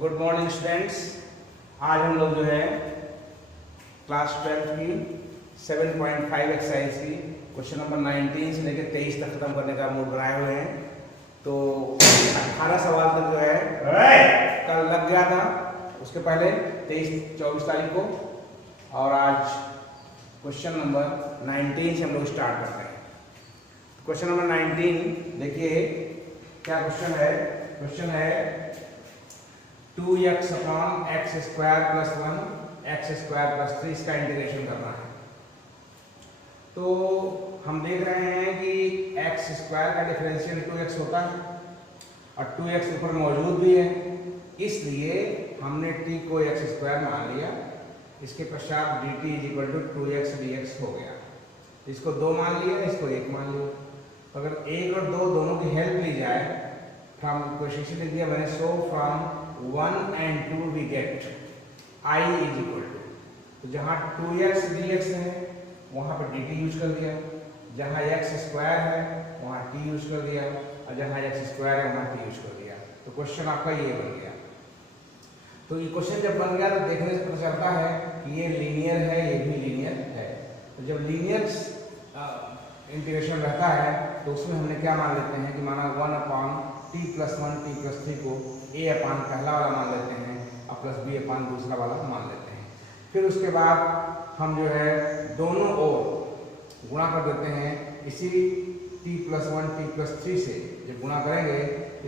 Good morning students. आज हम लोग जो है क्लास 12 की 7.5 एक्सरसाइज की क्वेश्चन नंबर 19 से लेकर 23 तक खत्म करने का मूड बनाए हुए हैं। तो 18 सवाल तक जो है कल लग गया था, उसके पहले 23-24 तारीख को, और आज क्वेश्चन नंबर 19 से हम लोग स्टार्ट करते हैं। क्वेश्चन नंबर 19 देखिए क्या क्वेश्चन है। क्वेश्चन है 2x upon x square plus 1 x square plus 3 इसका इंटीग्रेशन करना है। तो हम देख रहे हैं कि एक्स स्क्वायर का डिफरेंशियल 2x होता है और 2x ऊपर मौजूद भी है, इसलिए हमने t को एक्स स्क्वायर मान लिया। इसके पश्चात dt equal to 2x dx हो गया। इसको 2 मान लिया, इसको 1 मान लिया। तो अगर 1 और 2 दोनों की हेल्प ली जाए, फ्रॉम क्वेश्चन लिख दिया मैंने, सो from 1 and 2 we get I is equal to, तो जहाँ 2x dx है वहाँ पर dt यूज कर दिया, जहाँ x स्क्वायर है वहाँ t यूज कर दिया, और जहाँ x स्क्वायर है वहाँ t यूज कर दिया। तो क्वेश्चन आपका ये बन गया। तो ये क्वेश्चन जब बन गया तो देखने से पता चलता है कि ये लीनियर है, ये भी लीनियर है। तो जब लीनियर इंटीग्रेशन रहता है तो उसमें हमने क्या मान लेते हैं कि माना 1 upon t plus 1 t plus 3 को a अपान पहला वाला मान लेते हैं और प्लस b अपान दूसरा वाला मान लेते हैं। फिर उसके बाद हम जो है दोनों ओर गुणा कर देते हैं। इसी t प्लस 1 t प्लस 3 से जब गुणा करेंगे,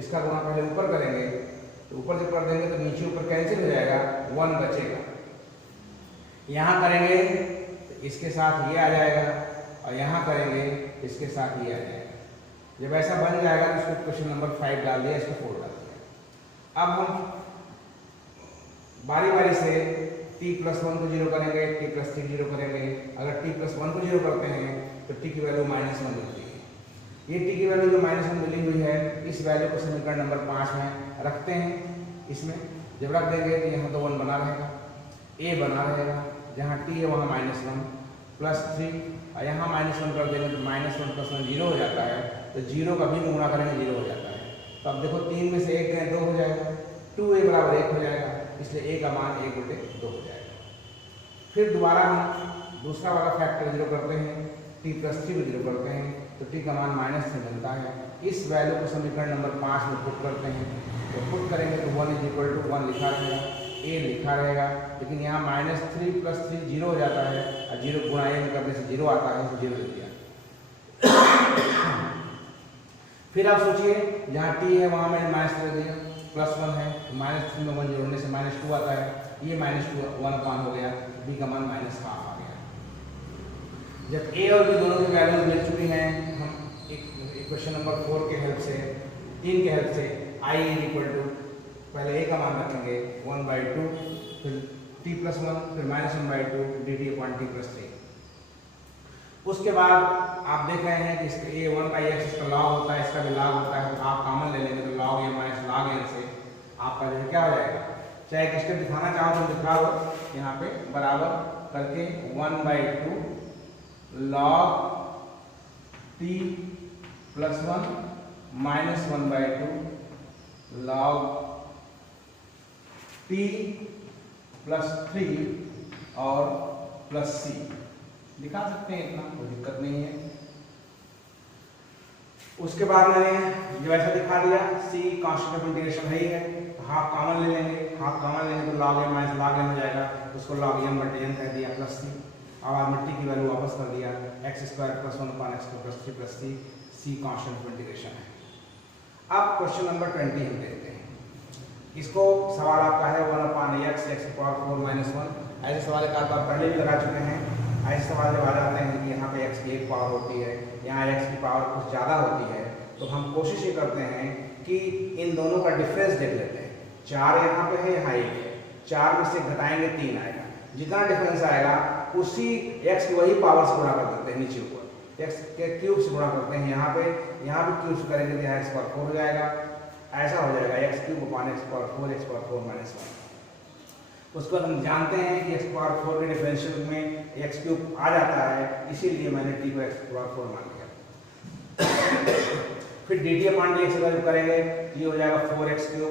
इसका गुणा पहले ऊपर करेंगे, तो ऊपर जब कर देंगे तो नीचे ऊपर कैंसिल हो जाएगा, 1 बचेगा। यहाँ करेंगे तो इसके साथ ये आ जाएगा, और यहाँ करेंगे इसके साथ ये आ जाएगा। जब ऐसा बन जाएगा तो इसको क्वेश्चन नंबर 5 डाल दिया, इसको 4 डाल दिया। अब हम बारी बारी से t प्लस 1 को 0 करेंगे, t प्लस 3 0 करेंगे। अगर t प्लस 1 को 0 करते हैं तो t की वैल्यू -1 मिलती है। ये t की वैल्यू जो -1 मिली हुई है, इस वैल्यू को समीकरण नंबर 5 में रखते हैं। इसमें जब रख देंगे तो यहाँ तो 1 बना रहेगा, a बना रहेगा, जहाँ t है वहाँ -1 प्लस 3, और यहाँ -1 कर देंगे तो -1 प्लस 1 0 हो जाता है। तो 0 का भी गुणा करेंगे 0 हो जाता है। तो अब देखो 3 में से 1 गए 2 हो जाएगा, 2a बराबर 1 हो जाएगा, इसलिए a का मान 1/2 हो जाएगा। फिर दोबारा हम दूसरा वाला फैक्टर 0 करते हैं, t प्लस 3 को 0 करते हैं तो t का मान -3 मिलता है। इस वैल्यू को समीकरण नंबर 5 में पुट करते हैं। तो पुट करेंगे तो 1 = 1 लिखा रहेगा, a लिखा रहेगा, लेकिन यहाँ -3 प्लस 3 0 हो जाता है, और 0 गुणा a में करने से 0 आता है, तो 0 लिख दिया। फिर आप सोचिए, जहाँ t है वहाँ मैंने -3 दिया, प्लस 1 है, -3 में 1 जोड़ने से -2 आता है, ये -2 1 अपान हो गया, b का मान -1/2 आ गया। जब a और b दोनों की वैल्यूज मिल चुकी हैं, हम क्वेश्चन नंबर 4 के हेल्प से, 3 के हेल्प से I = पहले a का मान रखेंगे 1/2, फिर t प्लस 1, फिर -1/2 dt अपॉन t प्लस 3। उसके बाद आप देख रहे हैं कि इसका a 1/x इसका लॉग होता है, इसका भी लॉग होता है। तो आप कॉमन ले लेंगे तो log a minus log n से आपका जो है क्या हो जाएगा। चाहे एक स्टेप दिखाना चाहो तो दिखा दो, यहाँ पे बराबर करके 1/2 log t plus 1 -1/2 log t plus 3 और प्लस c दिखा सकते हैं, इतना कोई दिक्कत नहीं है। उसके बाद मैंने जब ऐसा दिखा दिया, c कांस्टेंट ऑफ इंटीग्रेशन है ही है, तो हाफ कॉमन ले लेंगे। हाफ कॉमन लेंगे तो log a minus log n हो जाएगा, उसको log m/n कह दिया प्लस c। अब आपने t की वैल्यू वापस कर दिया, x² plus 1 upon x² plus 3 plus c constant of integration है। अब क्वेश्चन नंबर 20 हम देखते हैं। इसको सवाल आपका है 1/x x⁴ - 1। ऐसे सवाल एक आध बार पहले भी लगा चुके हैं। ऐसे सवाल जब आ जाते हैं कि यहाँ पे x की 1 पावर होती है, यहाँ x की पावर कुछ ज़्यादा होती है, तो हम कोशिश ये करते हैं कि इन दोनों का डिफरेंस देख लेते हैं। 4 यहाँ पे है, यहाँ 1 है, 4 में से घटाएंगे 3 आएगा। जितना डिफरेंस आएगा उसी x की वही पावर से गुणा कर देते हैं, नीचे ऊपर x के क्यूब से गुणा करते हैं। यहाँ पे यहाँ भी क्यूब से करेंगे तो यहाँ x⁴ हो जाएगा। ऐसा हो जाएगा x³ अपान x⁴ x⁴ - 1। उसके बाद हम जानते हैं कि x⁴ के डिफरेंशियल में x³ आ जाता है, इसीलिए मैंने t को x⁴ मान लिया। फिर dt अपॉन dx जब करेंगे ये हो जाएगा 4x³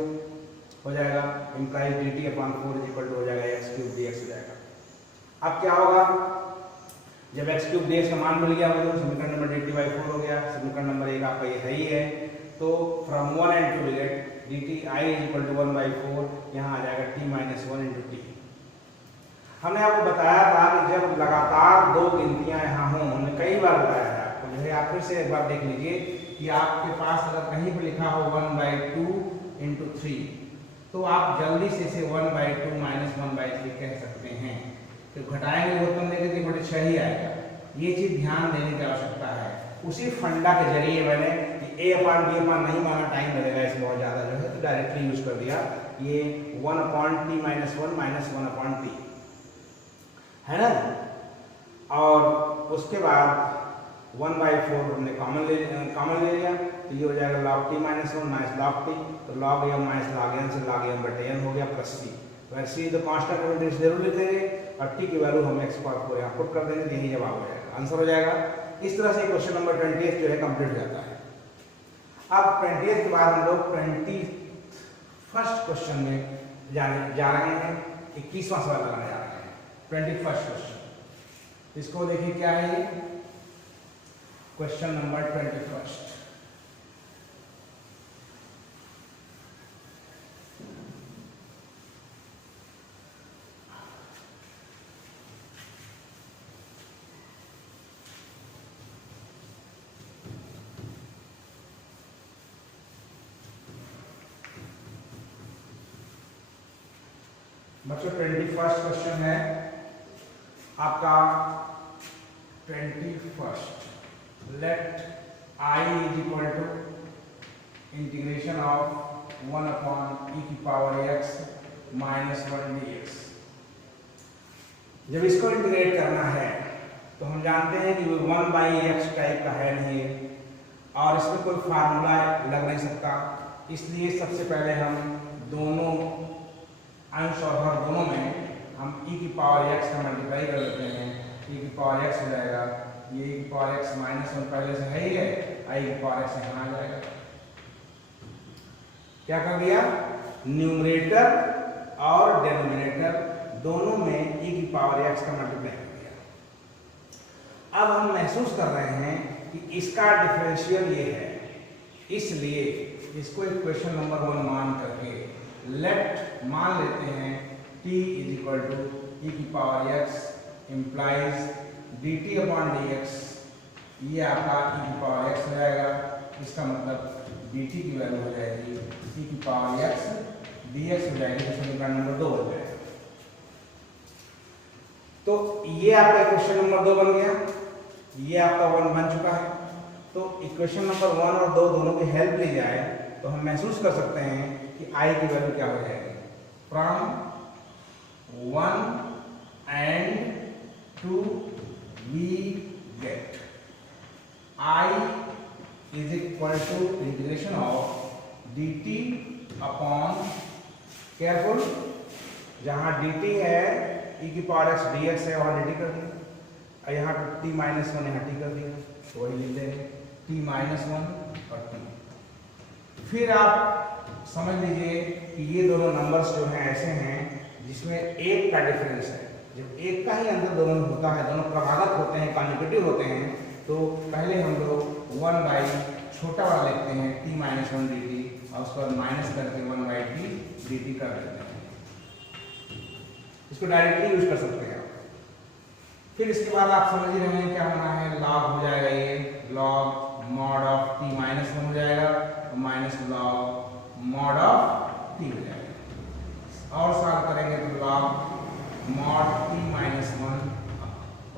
हो जाएगा, implies dt upon 4 is equal to हो जाएगा x क्यूब dx हो जाएगा। अब क्या होगा, जब x क्यूब dx का मान मिल गया मुझे, समीकरण नंबर dt/4 हो गया। समीकरण नंबर 1 आपका ये है ही है, तो from 1 and to let dt I is equal to 1/4, यहाँ आ जाएगा t माइनस 1 इंटू टी। हमने आपको बताया था कि जब लगातार दो गिनतियां यहाँ हों, हमने कई बार बताया है आपको, जो है आप फिर से एक बार देख लीजिए कि आपके पास अगर कहीं पर लिखा हो 1/2 इंटू 3, तो आप जल्दी से इसे 1/2 माइनस 1/3 कह सकते हैं। तो घटाएंगे वो तो देखिए बड़े 6 ही आएगा। ये चीज ध्यान देने की आवश्यकता है। उसी फंडा के जरिए मैंने a अपॉन b अपॉन नहीं माना, टाइम लगेगा इसमें बहुत ज़्यादा जो है, तो डायरेक्टली यूज कर दिया। ये 1/t माइनस 1 माइनस 1/t है ना, और उसके बाद 1/4 हमने कॉमन ले लिया, तो ये हो जाएगा log t minus 1 minus log t, तो log m minus log n से log m बटे n हो गया प्लस c। वैसे c तो कांस्टेंट एलिमेंट जरूर लेते हैं, और t की वैल्यू हम x पावर 4 यहाँ पुट कर देंगे, तो यही जवाब हो जाएगा, आंसर हो जाएगा। इस तरह से क्वेश्चन नंबर 20 जो है कंप्लीट हो जाता है। अब 20 के बाद हम लोग 21st क्वेश्चन में जा रहे हैं, 21वां सवाल लगाने जा रहे हैं। 21st क्वेश्चन, इसको देखिए क्या है ये क्वेश्चन नंबर 21st। बच्चों 21st क्वेश्चन है आपका 21st। Let I is equal to integration of 1 upon e की पावर x माइनस 1 dx। जब इसको इंटीग्रेट करना है तो हम जानते हैं कि 1/x टाइप का है नहीं, और इसमें कोई फार्मूला लग नहीं सकता। इसलिए सबसे पहले हम दोनों अंश और हर दोनों में हम e की पावर x का मल्टीप्लाई कर लेते हैं। e की पावर x हो जाएगा, ये e की पावर x माइनस 1 पहले से है ही है, i की पावर x यहाँ आ जाएगा। क्या कर दिया, न्यूमरेटर और डेनोमिनेटर दोनों में e की पावर x का मल्टीप्लाई कर दिया। अब हम महसूस कर रहे हैं कि इसका डिफरेंशियल ये है, इसलिए इसको इक्वेशन नंबर 1 मान करके लेट मान लेते हैं t is equal to e की power x implies dt upon dx। ये आपका e की पावर x हो जाएगा, इसका मतलब dt की वैल्यू हो जाएगी e की पावर x dx हो जाएगी, तो समीकरण नंबर 2 हो जाएगा। तो ये आपका इक्वेशन नंबर 2 बन गया, ये आपका 1 बन चुका है। तो इक्वेशन नंबर 1 और 2 दोनों की हेल्प ली जाए तो हम महसूस कर सकते हैं कि I की वैल्यू क्या हो जाएगी। From 1 and 2 we get I is equal to integration of dt upon, careful, जहां dt है e की पावर x dx है, वहां dt कर दिया, और यहाँ पे t माइनस 1 यहाँ t कर दिया, तो वही लिख देंगे t माइनस 1 और t। फिर आप समझ लीजिए कि ये दोनों नंबर्स जो हैं ऐसे हैं जिसमें एक का डिफरेंस है। जब एक का ही अंतर दोनों में होता है, दोनों प्रभावित होते हैं, कॉन्जुगेटिव होते हैं, तो पहले हम लोग 1 छोटा वाला लिखते हैं t माइनस 1 dt, और उसको माइनस करके 1/t dt कर देते हैं। इसको डायरेक्टली यूज कर सकते हैं आप। फिर इसके बाद आप समझ ही रहे हैं क्या होना है, लॉग हो जाएगा, ये log mod of t minus 1 हो जाएगा, minus log mod of t हो जाएगा, और सॉल्व करेंगे तो log mod t minus 1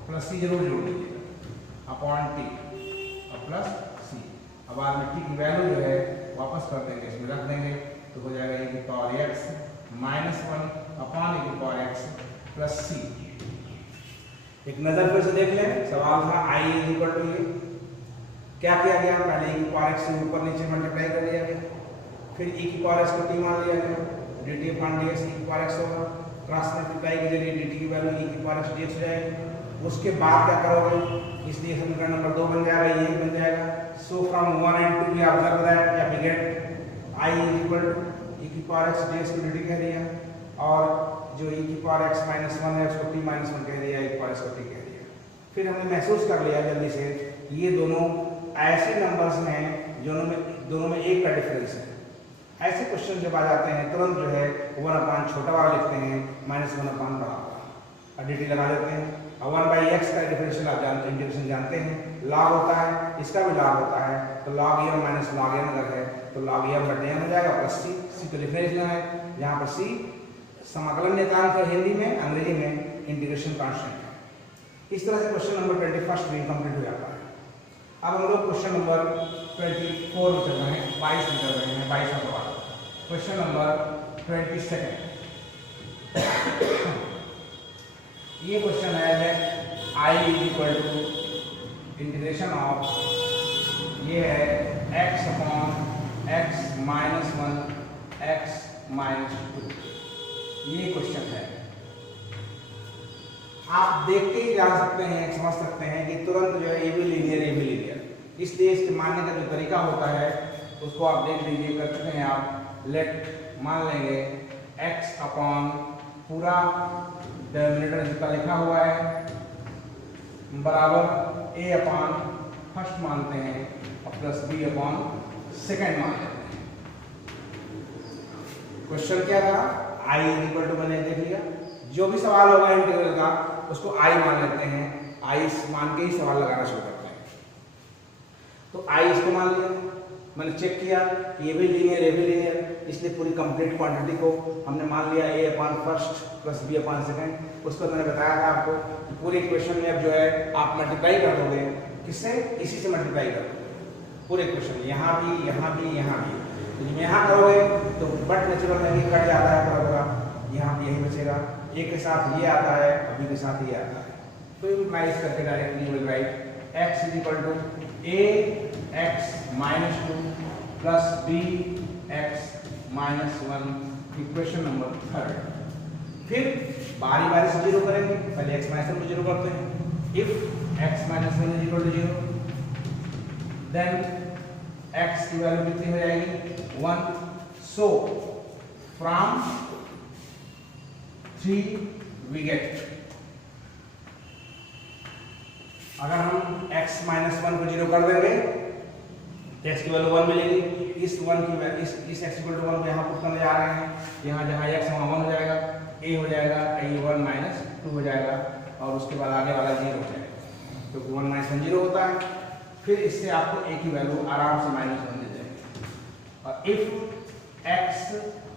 plus c जरूर जोड़ दीजिएगा अपॉन t और प्लस c। अब बाद में t की वैल्यू जो है वापस कर देंगे, इसमें रख देंगे, तो हो जाएगा e की power x minus 1 upon e की पावर x प्लस c। एक नजर फिर से देख लें, सवाल था I इज इक्वल टू, ये क्या किया गया, पहले e की पावर x से ऊपर नीचे मल्टीप्लाई कर लिया गया, फिर e की पावर x को t मान लिया गया, dt अपॉन dx e की पावर x होगा, क्रॉस मल्टीप्लाई के जरिए dt की वैल्यू e की पावर x dx हो जाएगी। उसके बाद क्या करोगे, इसलिए समीकरण नंबर 2 बन जाएगा, ये बन जाएगा। So from 1 and 2 we observe that या we get I is equal to e की पावर एक्स डी एक्स को dt कह दिया, और जो e की पावर x माइनस 1 है उसको t माइनस 1 कह दिया, e की पावर x को t कह दिया। फिर हमने महसूस कर लिया जल्दी से ये दोनों ऐसे नंबर्स हैं दोनों में एक का डिफरेंस है। ऐसे क्वेश्चन जब आ जाते हैं तुरंत जो है 1/, छोटा वाला लिखते हैं, -1/, बड़ा वाला, dt लगा देते हैं। और 1/x का डिफरेंशियल आप इंटीग्रेशन जानते हैं, log होता है, इसका भी log होता है, तो log m minus log n अगर है तो log m बटे n हो जाएगा प्लस c को लिखने देना है, यहाँ पर c समाकलन नियतांक है हिंदी में, अंग्रेजी में इंटीग्रेशन कांस्टेंट है। इस तरह से क्वेश्चन नंबर 21 भी कंप्लीट हो जाता है। अब हम लोग क्वेश्चन नंबर 24 में चल रहे हैं, 22 में चल रहे हैं, 22वां सवाल। Question number 22। ये क्वेश्चन है that i equal to integration of, ये है x/x माइनस 1 x माइनस 2, ये क्वेश्चन है। आप देख के ही जान सकते हैं, समझ सकते हैं कि तुरंत जो है ये भी लीनियर, इसलिए इसके मानने का जो तरीका होता है उसको आप देख लीजिए, कर चुके हैं आप। लेट मान लेंगे x अपॉन पूरा डिनोमिनेटर जितना लिखा हुआ है बराबर a अपॉन फर्स्ट मानते हैं और प्लस b अपॉन सेकेंड मान लेते हैं। क्वेश्चन क्या था, i इक्वल टू, मैंने देख लिया, जो भी सवाल होगा इंटीग्रल का उसको i मान लेते हैं, i मान के ही सवाल लगाना शुरू करते हैं। तो i इसको मान लिया, मैंने चेक किया कि ये भी लीनियर, इसलिए पूरी कंप्लीट क्वांटिटी को हमने मान लिया a upon first plus b upon second. उसको मैंने बताया था आपको कि पूरे इक्वेशन में अब जो है आप मल्टीप्लाई कर दोगे, किससे, इसी से मल्टीप्लाई कर दोगे पूरे इक्वेशन में, यहाँ भी, यहाँ भी, यहाँ भी। तो जब यहाँ करोगे तो बट नेचुरल में ये कट जाता है बराबर, यहाँ भी यही बचेगा, a के साथ ये आता है और b के साथ ये आता है। तो इम्प्लाइज करके directly will write x is equal to a x minus 2 plus b x minus 1, equation number 3। फिर बारी बारी से जीरो करेंगे, पहले x माइनस 1 को जीरो करते हैं। If x minus 1 is equal to 0 then x की वैल्यू कितनी हो जाएगी, 1। सो फ्रॉम 3 वी गेट, अगर हम x माइनस 1 को जीरो कर देंगे तो x की वैल्यू 1 मिलेगी। इस 1 की इस x इक्वल टू 1 को यहाँ पुट करने जा रहे हैं, यहाँ जहाँ x वहाँ 1 हो जाएगा, a हो जाएगा, a 1 माइनस 2 हो जाएगा, और उसके बाद आगे वाला 0 हो जाएगा, तो 1 माइनस 1 0 होता है। फिर इससे आपको a की वैल्यू आराम से माइनस 1 मिल जाएगी। और if x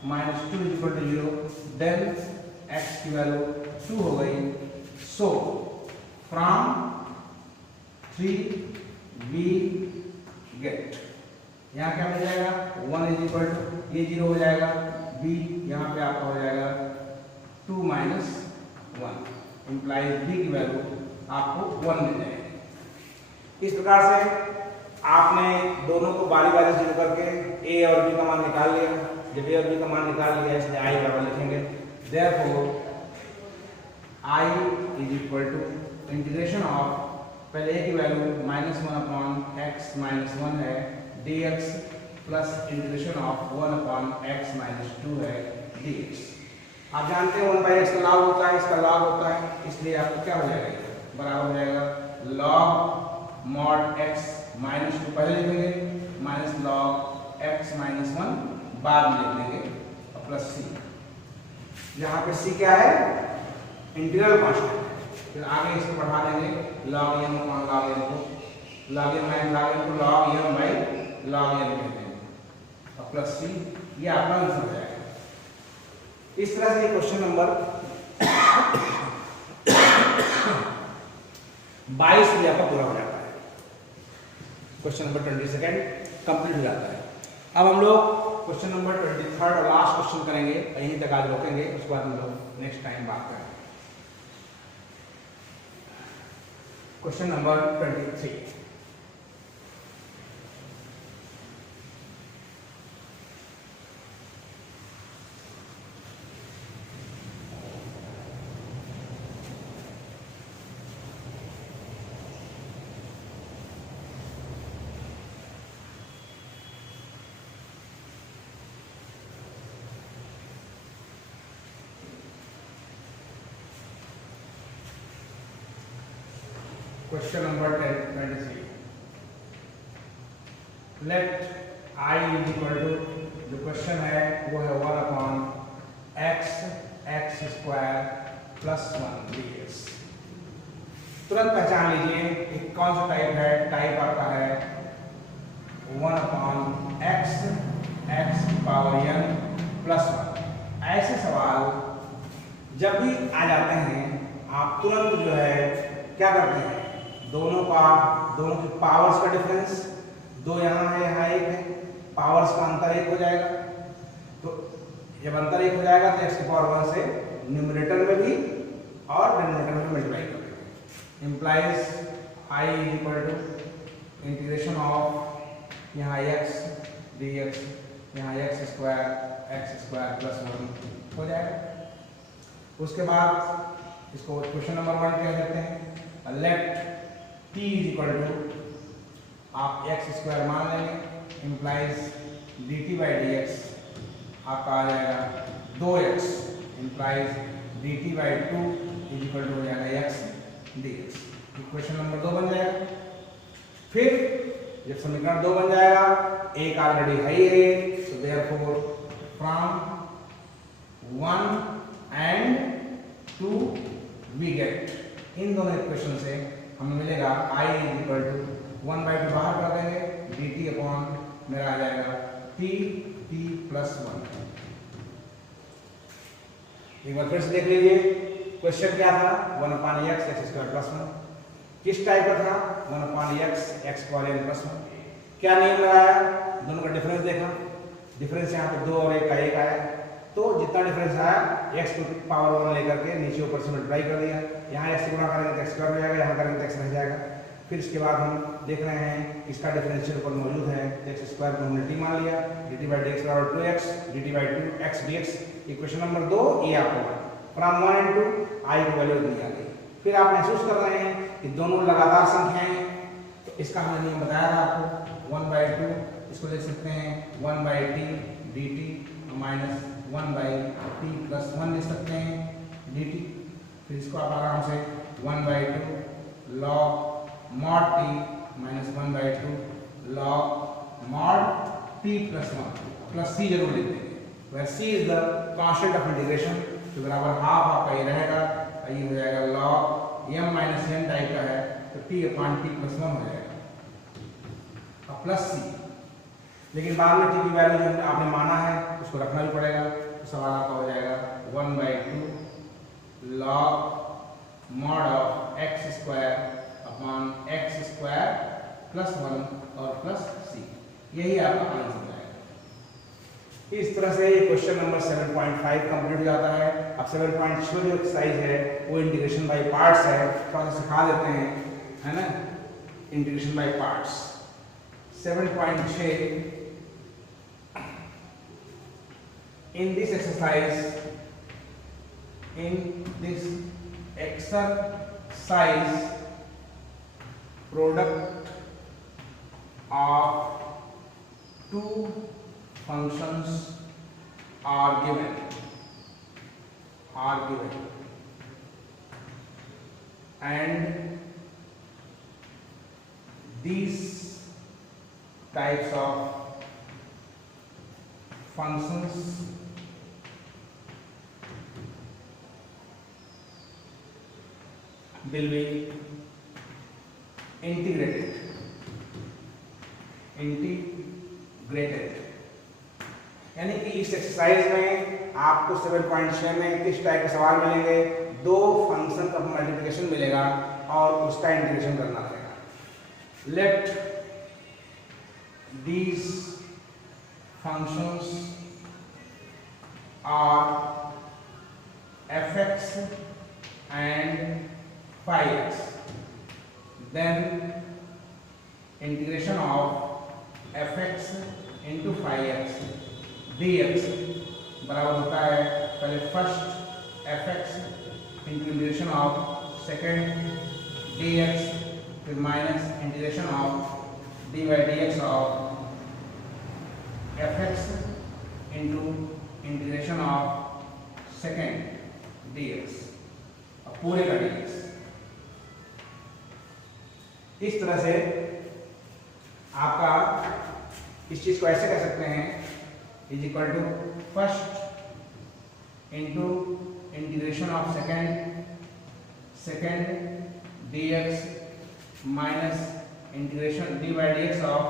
minus 2 is equal to 0 then x की वैल्यू 2 हो गई। सो फ्रॉम 3 वी गेट, यहाँ क्या मिल जाएगा, 1 इज इक्वल टू, ये 0 हो जाएगा, b यहाँ पे आपका हो जाएगा 2 माइनस 1, इम्प्लाइज b की वैल्यू आपको 1 मिल जाएगी। इस प्रकार से आपने दोनों को बारी बारी से जीरो करके a और b का मान निकाल लिया। जब a और b का मान निकाल लिया इसलिए i बराबर लिखेंगे, therefore i is equal to integration of, पहले a की वैल्यू -1 अपॉन x माइनस 1 है dx plus integration of 1 upon x minus 2 है dx। आप जानते हैं 1/x का लॉग होता है, इसका लॉग होता है, इसलिए आपको क्या हो जाएगा, बराबर हो जाएगा log mod x माइनस 2 पहले लिखेंगे, माइनस log x माइनस 1 बाद में लिख देंगे, और प्लस c। यहाँ पे c क्या है, इंटीग्रल कांस्टेंट। फिर आगे इसको बढ़ा देंगे log n को log n को log n minus log n को log m by log n कहते हैं, और प्लस c, ये आपका आंसर हो जाएगा। इस तरह से क्वेश्चन नंबर 22 भी आपका पूरा हो जाता है, क्वेश्चन नंबर 22 कंप्लीट हो जाता है। अब हम लोग क्वेश्चन नंबर 23 और लास्ट क्वेश्चन करेंगे, यहीं तक आज रोकेंगे, उसके बाद हम लोग नेक्स्ट टाइम बात करेंगे। Question number 23, question number 23, let I is equal to, जो क्वेश्चन है वो है 1/x स्क्वायर प्लस 1 dx। तुरंत पहचान लीजिए कि कौन सा टाइप है। टाइप आपका है 1/x की पावर n प्लस 1। ऐसे सवाल जब भी आ जाते हैं आप तुरंत जो है क्या करते हैं, दोनों की पावर्स का डिफरेंस, दो यहाँ है यहाँ एक है, पावर्स का अंतर एक हो जाएगा। तो जब अंतर एक हो जाएगा तो x की पावर 1 से न्यूमरेटर में भी और डिनोमिनेटर में मल्टीप्लाई करेंगे। Implies I is equal to integration of यहाँ x dx, यहाँ x स्क्वायर प्लस 1 हो जाएगा। उसके बाद इसको क्वेश्चन नंबर 1 कह देते हैं। Let t is equal to, आप x स्क्वायर मान लेंगे, इम्प्लाइज dt बाई dx आपका आ जाएगा 2x, implies dt by 2 is equal to हो जाएगा x dx। इक्वेशन नंबर 2 बन जाएगा। फिर जब समीकरण 2 बन जाएगा, एक ऑलरेडी है ही है, so therefore from 1 and 2 we get, इन दोनों इक्वेशन से हमें मिलेगा I इज इक्वल टू 1/2 बाहर कर देंगे, dt अपॉन मेरा आ जाएगा t प्लस 1। एक बार फिर से देख लीजिए क्वेश्चन क्या था, 1/x स्क्वायर प्लस 1। किस टाइप का था, 1/x पावर n प्लस 1। क्या नियम लगाया, दोनों का डिफरेंस देखा, डिफरेंस यहाँ पे 2 और 1 का 1 आया, तो जितना डिफरेंस आया x को पावर 1 लेकर के नीचे ऊपर से मल्टीप्लाई कर दिया। यहाँ x से गुणा करेंगे तो x स्क्वायर हो जाएगा, यहाँ करेंगे तो x रह जाएगा। फिर इसके बाद हम देख रहे हैं इसका डिफरेंशियल ऊपर मौजूद है, x स्क्वायर को हमने t मान लिया, dt बाई dx बराबर 2x, dt by 2x dx। Equation number 2 ये आपको फ्रॉम 1 एंड 2 I की वैल्यू इतनी आ गई। फिर आप महसूस कर रहे हैं कि दोनों लगातार संख्याएं, तो इसका हमने नियम बताया था आपको 1/2, इसको लिख सकते हैं 1/t dt minus 1/t plus 1 लिख सकते हैं dt। फिर इसको आप आराम से 1/2 log mod t minus 1/2 log mod t plus 1 plus c जरूर लिख देंगे, where c is the constant of integration, तो बराबर हाफ आपका ये रहेगा, ये हो जाएगा log m minus n type का है तो t अपॉन t प्लस 1 हो जाएगा और प्लस c। लेकिन बाद में t की वैल्यू जो आपने माना है उसको रखना भी पड़ेगा, तो सवाल आपका हो जाएगा 1/2 log mod of x square upon x square plus 1 और प्लस c। यही आपका आंसर आएगा। इस तरह से क्वेश्चन नंबर 7.5 कंप्लीट हो जाता है। अब 7.6 जो एक्सरसाइज है वो इंटीग्रेशन बाय पार्ट्स है, थोड़ा सा सिखा देते हैं, है ना, integration by parts. 7.6 in this exercise product of two functions are given and these types of functions will be integrated यानी कि इस एक्सरसाइज में आपको 7.6 में किस टाइप के सवाल मिलेंगे, दो फंक्शन का मल्टीप्लिकेशन मिलेगा और उसका इंटीग्रेशन करना पड़ेगा। Let these functions are f(x) and phi(x), then integration of f(x) into phi(x) dx बराबर होता है पहले first f(x) into integration of second dx, फिर minus integration of dy dx of f(x) into integration of second dx, अब पूरे का dx। इस तरह से आपका इस चीज को ऐसे कह सकते हैं is equal to first into integration of second dx minus integration dy dx of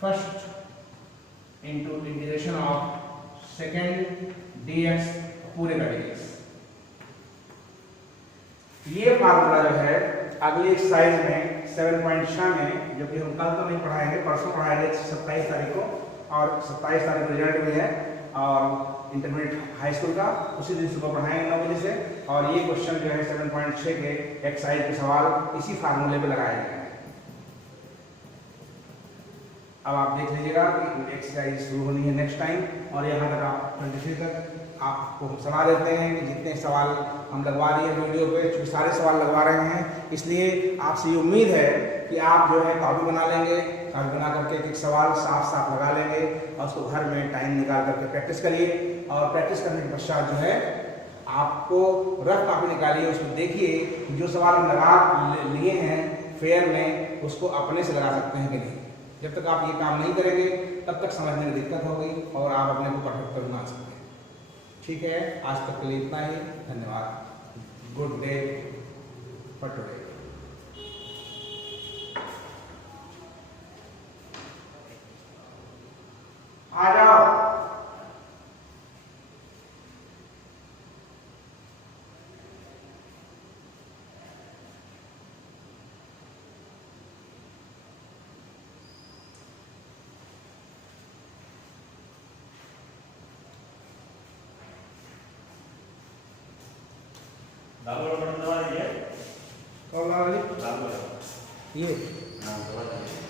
first into integration of second dx पूरे का dx। ये फार्मूला जो है अगली एक्सरसाइज में 7.6 में, जो कि हम कल तो नहीं पढ़ाएंगे, परसों पढ़ाएंगे 27 तारीख को, और 27 तारीख को रिजल्ट भी है और इंटरमीडिएट हाई स्कूल का, उसी दिन सुबह पढ़ाएंगे 9 बजे से। और ये क्वेश्चन जो है 7.6 के एक्सरसाइज के सवाल इसी फार्मूले पे लगाए गए हैं। अब आप देख लीजिएगा कि एक्सरसाइज शुरू होनी है नेक्स्ट टाइम, और यहाँ तक आप 23 तक आपको हम सलाह देते हैं कि जितने सवाल हम लगवा रही है वीडियो पे, चूँकि सारे सवाल लगवा रहे हैं, इसलिए आपसे ये उम्मीद है कि आप जो है कॉपी बना लेंगे, कॉपी बना करके एक सवाल साफ साफ लगा लेंगे और उसको घर में टाइम निकाल करके प्रैक्टिस करिए। और प्रैक्टिस करने के पश्चात जो है आपको रफ कॉपी निकालिए, उसको देखिए जो सवाल हम लगा लिए हैं फेयर में उसको अपने से लगा सकते हैं कि नहीं। जब तक आप ये काम नहीं करेंगे तब तक समझने में दिक्कत होगी और आप अपने को परफेक्ट कर बना सकते हैं। ठीक है, आज तक के लिए इतना ही। धन्यवाद। Good day for today. आ जाओ। दाल बड़ा दवा दीजिए। कौन वाली? दाल बड़ा ये हाँ दवा दीजिए।